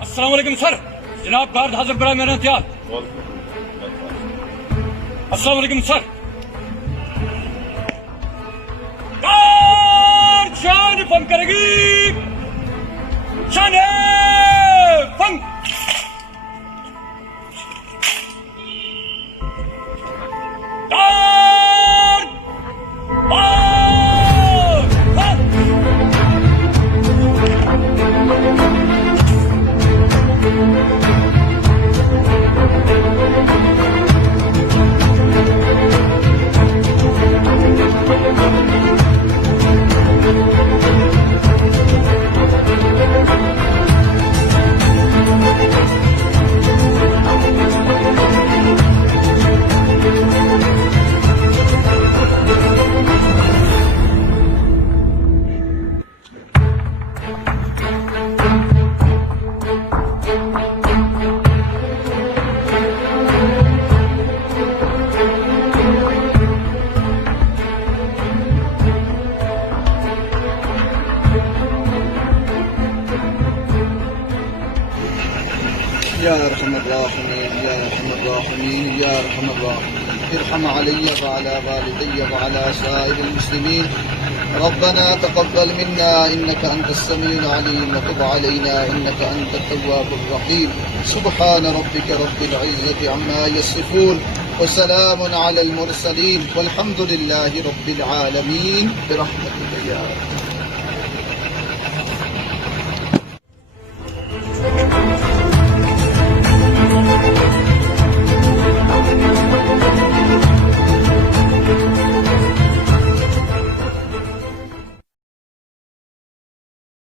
السلام علیکم سر. جناب گارڈ حاضر برائے میرا احتیاط. السلام علیکم سر. گارڈ شان فن کرے گی. شان فن. يا ارحم الراحمين يا ارحم الراحمين يا ارحم الراحمين ارحم علي وعلى والدي وعلى سائر المسلمين. ربنا تقبل منا انك انت السميع العليم وتب علينا انك انت التواب الرحيم. سبحان ربك رب العزة عما يصفون وسلام على المرسلين والحمد لله رب العالمين برحمتك يا رب.